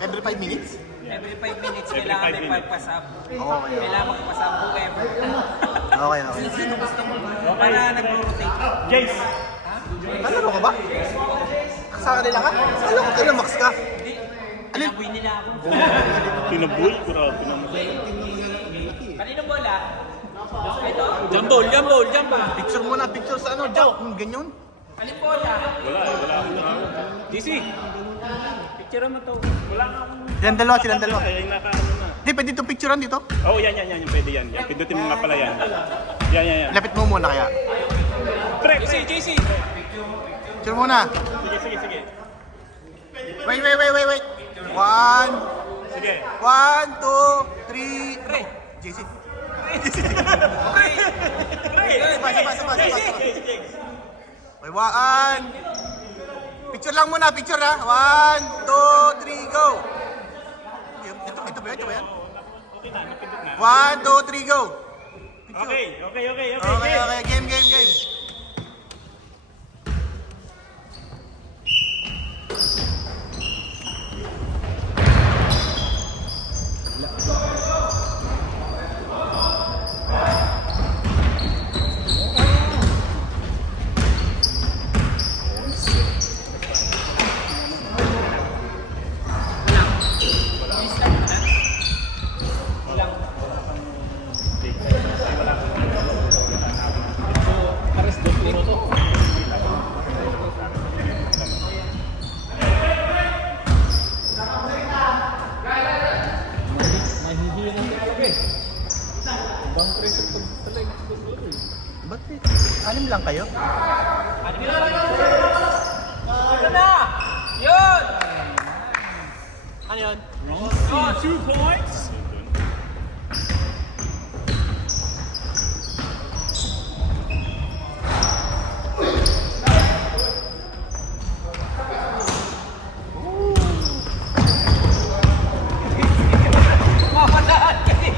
Every 5 minutes? Every 5 minutes, kailangan may pagpasab. Oo, kaya. Kailangan magpasab whoever. Okay, okay. Sino gusto mo? Para nag-rotate. Jace! Ano ka ba? Sa kanila ka? Alam ko kayo, max ka. Hindi. Alin? Pinabuy nila ako. Pinabull? Grabe naman. Kanino bola? Ito. Jambol, jambol, jambol. Picture muna, picture sa ano, Jack. Ganyan. Alin bola? Wala akong DC. Picture mo to. Wala akong... Silang dalawa, silang dalawa. Ay, nakaano na. Di, pwede itong picturean dito. Oo, yan. Pwede yan. Pindutin mo nga pala yan. Yan. Lapit mo muna kaya. Pre! JC. Picture muna. Sige. Wait. 1, 1, 2, 3. Pre. JC. Pre. Sabay. Wait, 1. Picture lang muna, picture ha. 1, 2, 3, go. Ito ba yan? Okay na, napindot na. 1, 2, 3, go. Okay. Okay, game. Ba't anim lang kayo? Ito na! Yun! Ano yun? 2 points! Mamadaan ka eh!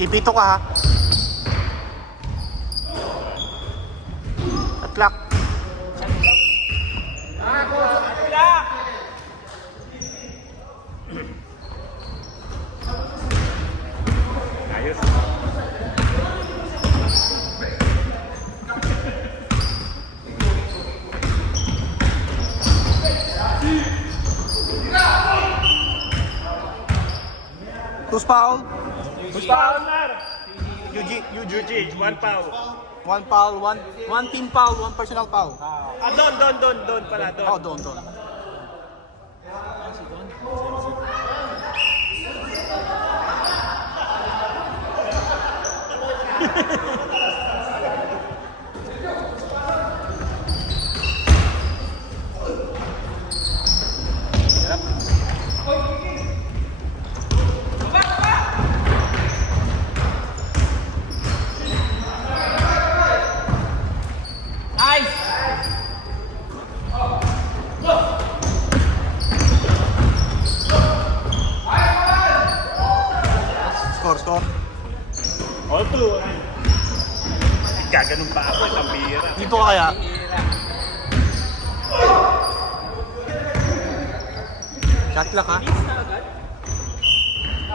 Ipito ka ha. At lock. Ayos. Who's foul? Who's foul, Mar? UG. 1 foul. 1 foul, 1 team foul, 1 personal foul. Don pala, Don. Oh, doon. Nice! Score. All 2. Gaganon pa ako, ang bira. Dito ka kaya. Shot clock ha.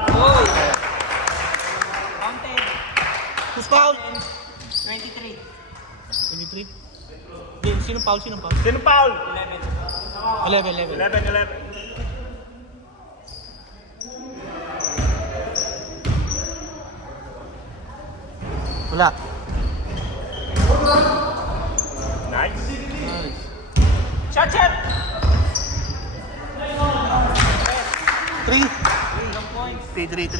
Oy! Counted. Who's foul? 23. 23. Sino foul? Sino foul? 11. 11. Wala. Nice. Shot! 3. Ilang points? 3.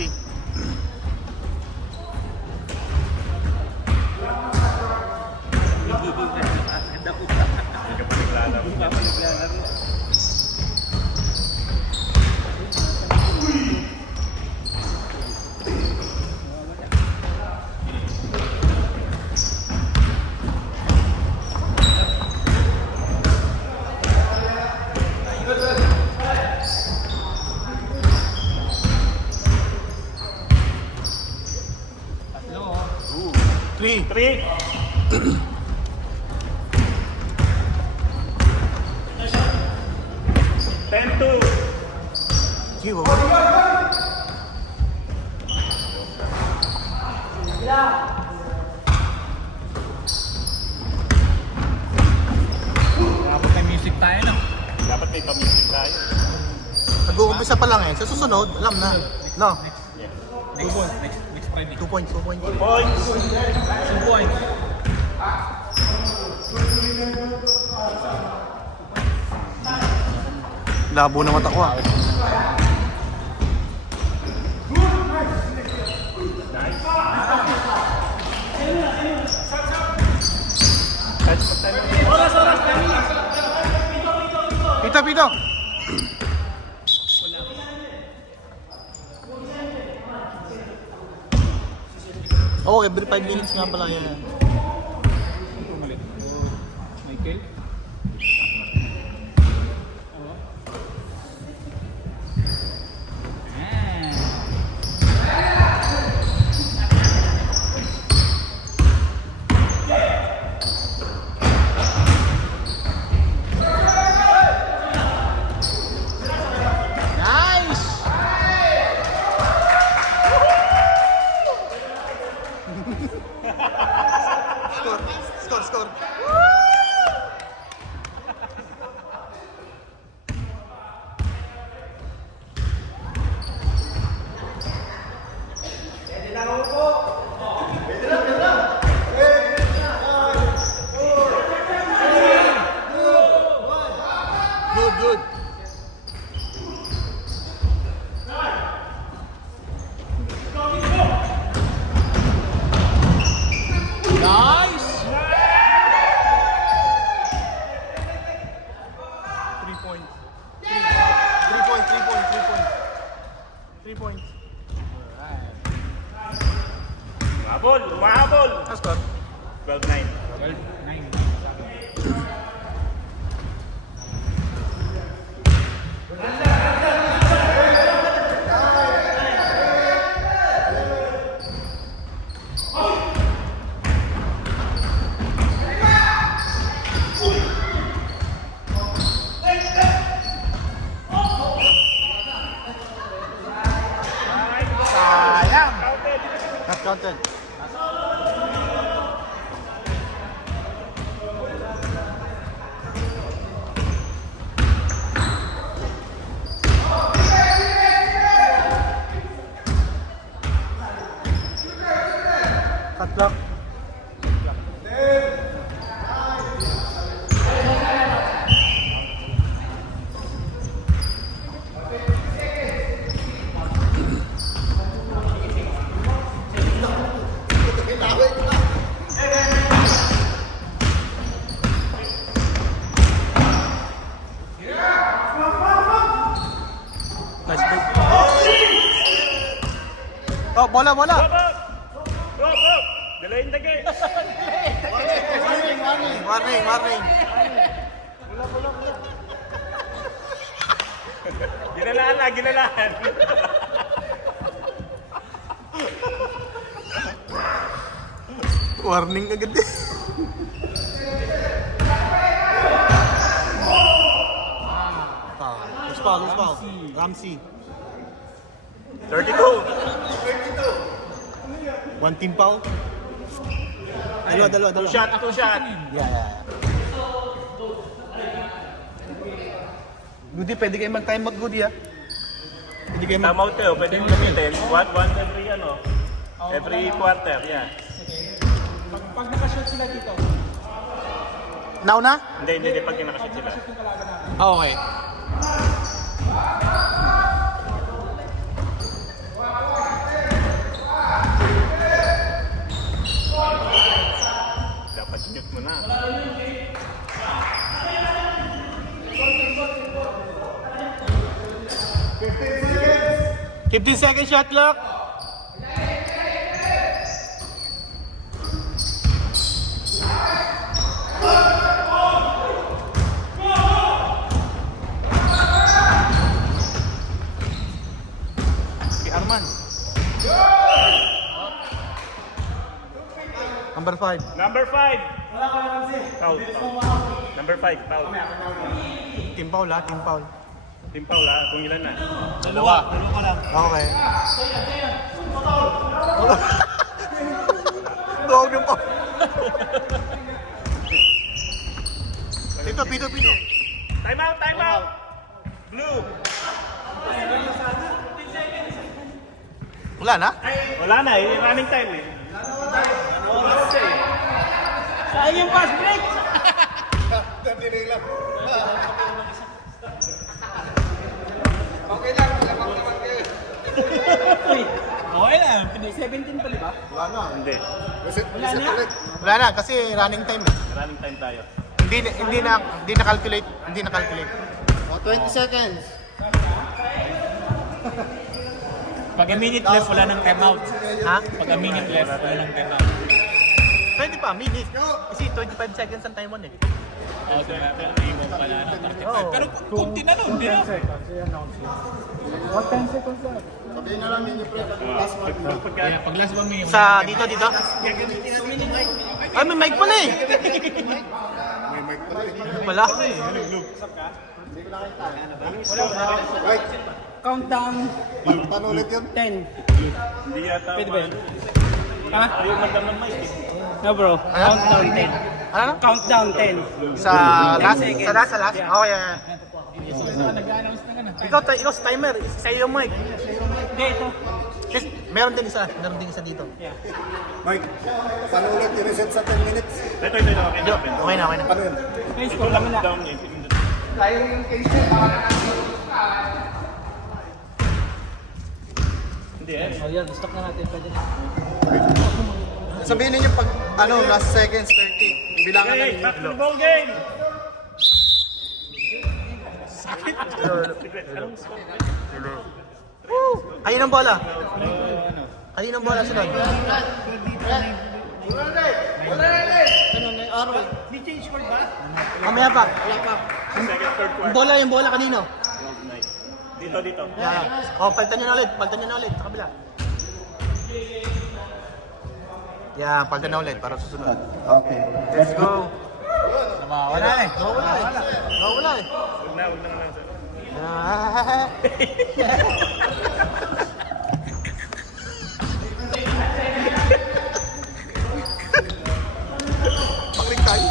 3. 3. Ten two. Sige, wag. Dapat may music tayo na. Dapat may pamisip tayo. Nag-uumpisa pa lang eh. Sa susunod, alam na. No. Yeah. Next Friday. 2 points, 2 points. Points. 2 points. Labo na mata ko ah. Pito, pito. Oh, every 5 minutes nga pala yan. Michael? Nice! Score. Good. Nice! 3 points. 3 points. Mahabol. Ang score? 12-9. 12-9. Sayang! Counted. Not counted. Cut clock. Nice move. Oh, bola. Go. Dalayin the game. Warning. Ginalaan. Warning agad eh. Who's foul? Ramsey. 32. One team foul. Dalawa. Two shot. Yeah. Goody, pwede kayo mag-time mag-goody ah. Pwede kayo mag... Time out kayo. Pwede mo gamitin. One every quarter. Yeah. Pag nakashot sila dito, Now na? Hindi. Pag kinakashoot sila. Okay. Dapat mute mo na. 15 seconds shot clock. Si Arman. Number 5. Number 5. Foul. Number 5, foul. Team foul ha, team foul. Team foul ha, kung ilan na. Dalawa lang. Okay. Huwag yung foul. Pito. Time out. Blue. Wala na? Wala na eh, running time eh. Sayang yung pass break! Okay lang, 17 pa ba? Hindi. Wala na kasi running time eh. Running time tayo. Hindi na calculate. 20 seconds. Pag a minute left, wala nang timeout. Ha? Pag a minute left, wala nang timeout. Pwede pa, minute. Kasi 25 seconds ang time on eh. Oo, iwan pala ng 35. Pero kung tinanong, hindi na. Sabihin na lang ninyo pre, last one. Kaya pag last 1 minute. Sa dito. Ay, may mic pala eh. May mic pa rin. Wala. Right. Countdown Paano ulit yun? 10. Hindi yata. Pwede ba yun? Tama? Ayaw magdam ng mic eh. No bro. Countdown 10. Ano? Countdown 10. Sa last? Sa last? Okay. Nag-announce na ka na. Ikaw sa timer. Sa'yo yung mic. Hindi, ito. Yes, meron din isa dito. Mike, paano ulit yung reset sa 10 minutes? Ito. Okay na. Okay na. Paano yun? May Ito score lang kami na. down eh. Hindi eh. Oh yan, stop na natin. Pwede na. Sabihin ninyo pag last seconds 30. Bilangan na Okay, ninyo. back to the ball game. Kaninong bola? Kaninong bola sunod? Mamaya pa. Second, third quarter. Yung bola kanino? Dito. Yeah. Oh, palitan nyo na ulit. Sa kabila. Yeah, palitan na ulit para susunod. Okay. Let's go. Wala eh. Wala eh. Huwag na lang sir. Ah. Pakling tayo.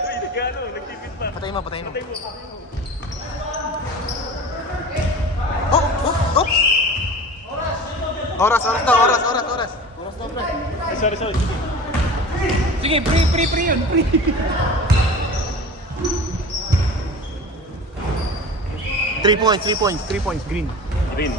Uy, nagano, nagtipid pa. Patayin mo. Oh! Oras. Sorry. Sige, free yun. Free. 3 points, green. Green.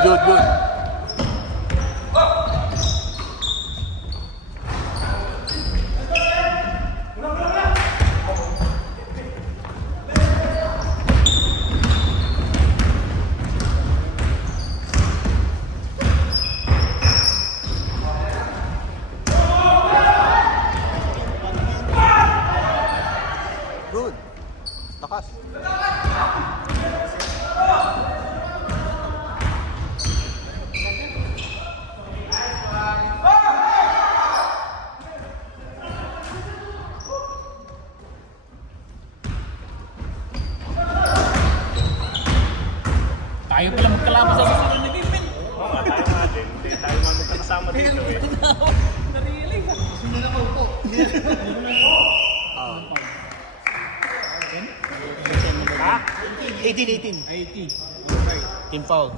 Good. Good. Lakas. Tayo pala magkalaban sa susunod na game, men. Oo nga, tayo nga din. Hindi tayo magkakasama dito eh. Ha? 18. 80. Team foul.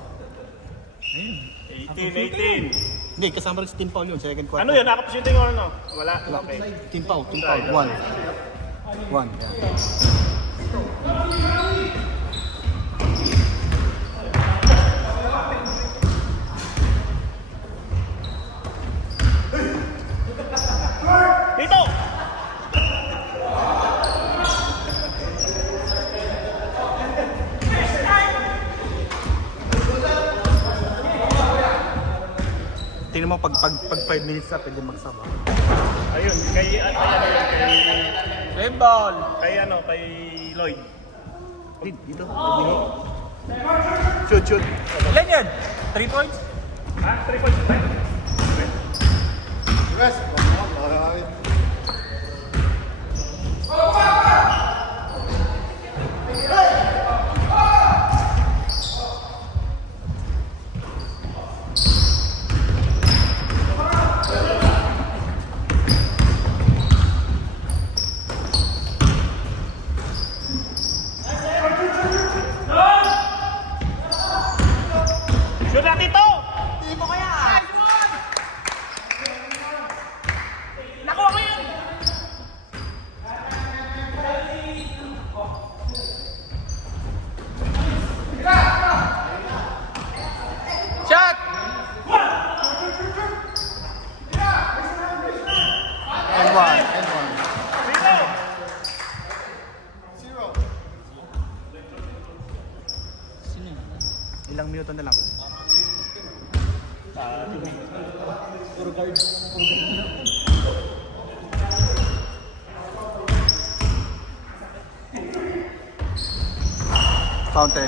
18. Hindi, kasama rin sa team foul yun, second quarter. Ano yun? Nakapositing or ano? Wala? Okay. Team foul. 1. Yeah. Dito! Tingnan mo pag 5 minutes na pwede magsama. Ayun, kay Red ball. kay Lloyd. Dito. Shoot, shoot. Ilan yan? 3 points? Ah, 3 points ba? Yes. Shoot natin to! Nakuha ko yan! Shot! And one. Ilang minuto na lang. Fountain.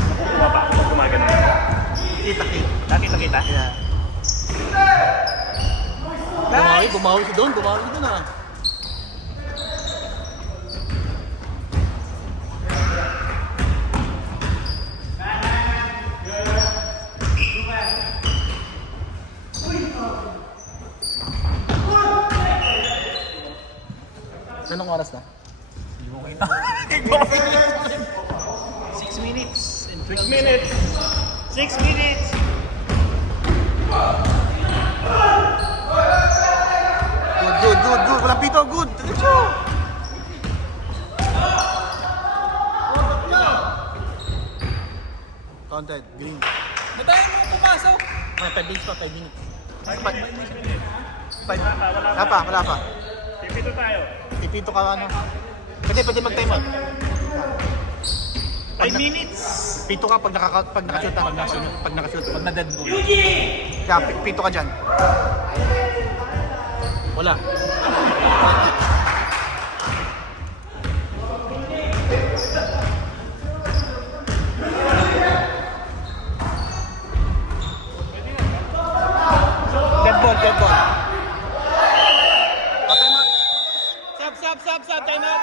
Nakukuha pa. Gumagano. Kita-kita. Nakita-kita. Yeah. Bumawi si Don ah. Anong oras na? 6 minutes. 6 minutes. 6 minutes. Good. Walang pito, good. Diretso. Counted, green. Madahin mo pumasok. 5 minutes pa, 5 minutes. Wala pa. Pipito tayo. Pipito ka ano. Pwede mag-time out. 5 minutes. Pito ka pag nakashoot ka. Pag nakashoot. Pag na-dead ball. Kaya pito ka dyan. Wala. Dead ball. Oh, time out. Sub, time out.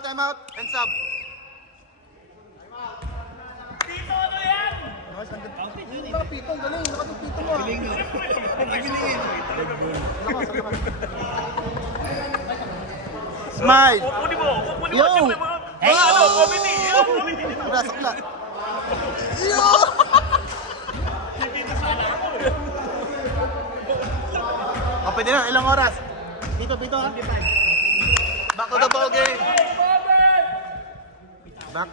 Time out, and sub. Pito ano yan? Pito, galing. Nakatipito mo. Smile! Kukunin mo. Yo! Siyempre mo. Ano? Comedy. Sakla, sakla. O, pwede na. Ilang oras? Pito ha? Back to the ball game. Back.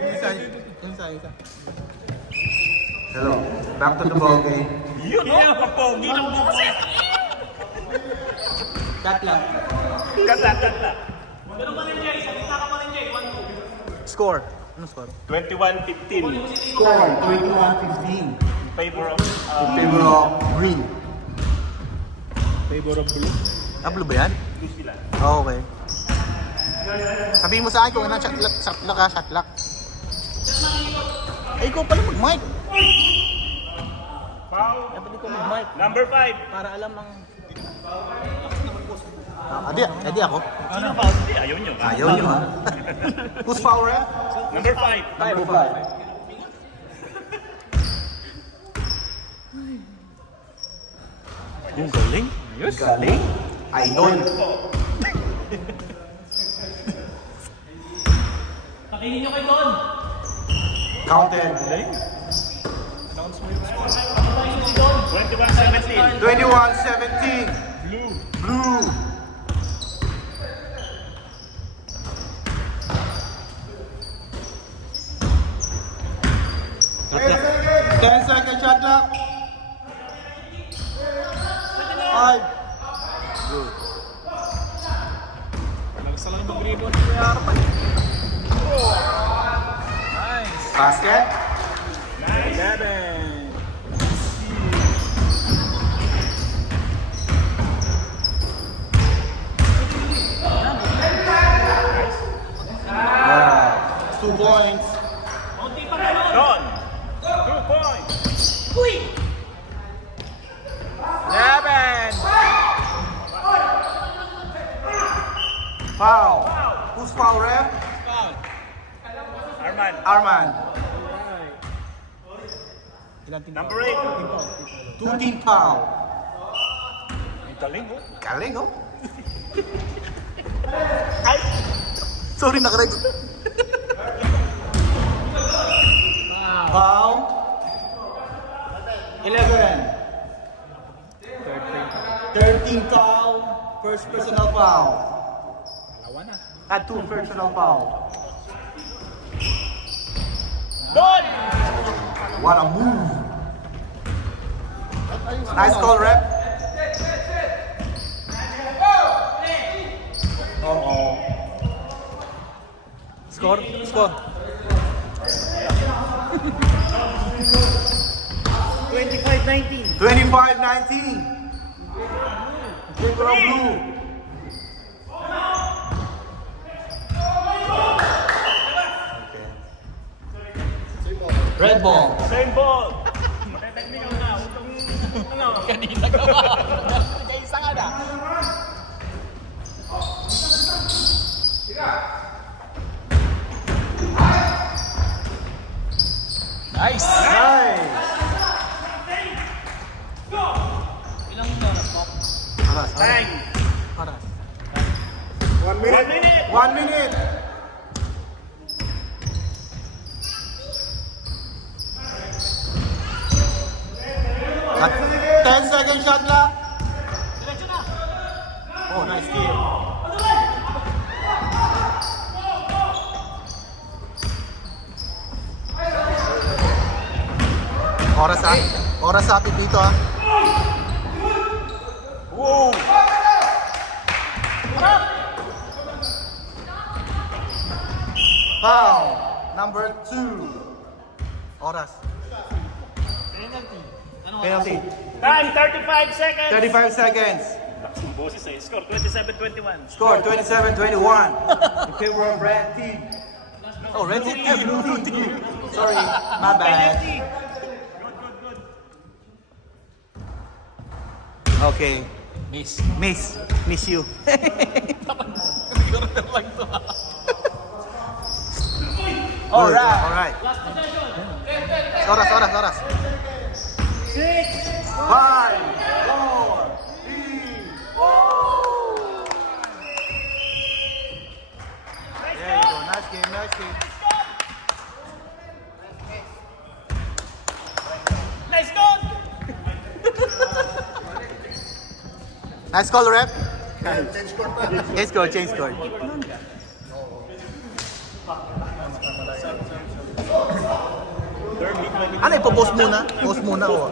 Isa. Hello. Back to the ball game. Yun o. Papogi ng boses. Cut lang. Kata. Score. Ano score? 21-15. Score. 21-15. Favor of... Favor of green. Favor of blue. Ah, blue ba yan? Blue sila. Oh, okay. Sabihin mo sa akin kung ano shot lock. Eh, ikaw pala mag-mic. Foul. Dapat ikaw mag-mic. Number 5. Para alam ang... Edi ako. Sino foul? Hindi, ayaw nyo. Ayaw nyo ha. Who's foul ref? Number 5. Number 5. Yung galing. Ayos. Galing. Idol. Pakingin nyo kay Don. Counted. 21-17. 21-17. Blue. Ten seconds shot clock. 5. Good. Nagsa lang mag-rebound ng Kuya Arpan. Nice. Basket. 11. Number 8. 2 team foul. Ang galing oh. Galing, oh. Ay! Sorry, nakareg. Foul. 11. 13 foul. First personal foul. At 2 personal foul. Good! What a move. Nice call, rep. Uh-oh. Score? Score. 25-19. 25-19. Favor of blue. Red ball. Same ball. Kanina ka ba? Kaisa ka na. Nice! Nice. Ilang oras po? Aras, aras. Aras. 1 minute. 1 minute. At 10-second shot lang. Diretso na! Oh, nice kill. Oras sa atin dito, ah. Whoa! Foul. Number 2. Oras. Penalty. Time, 35 seconds. 35 seconds. Ang boses eh. Score, 27-21. Score 27-21 in favor of red team. Oh, red team. Yeah, blue team. Sorry, my bad. Okay. Miss. Miss you. Siguro na lang to. Alright. Last possession! Oras. 6, 5, 4, 3. There you go. Nice game. Nice goal! Nice call, rep. Change score. Ano, ipo-post muna? Post muna, oh.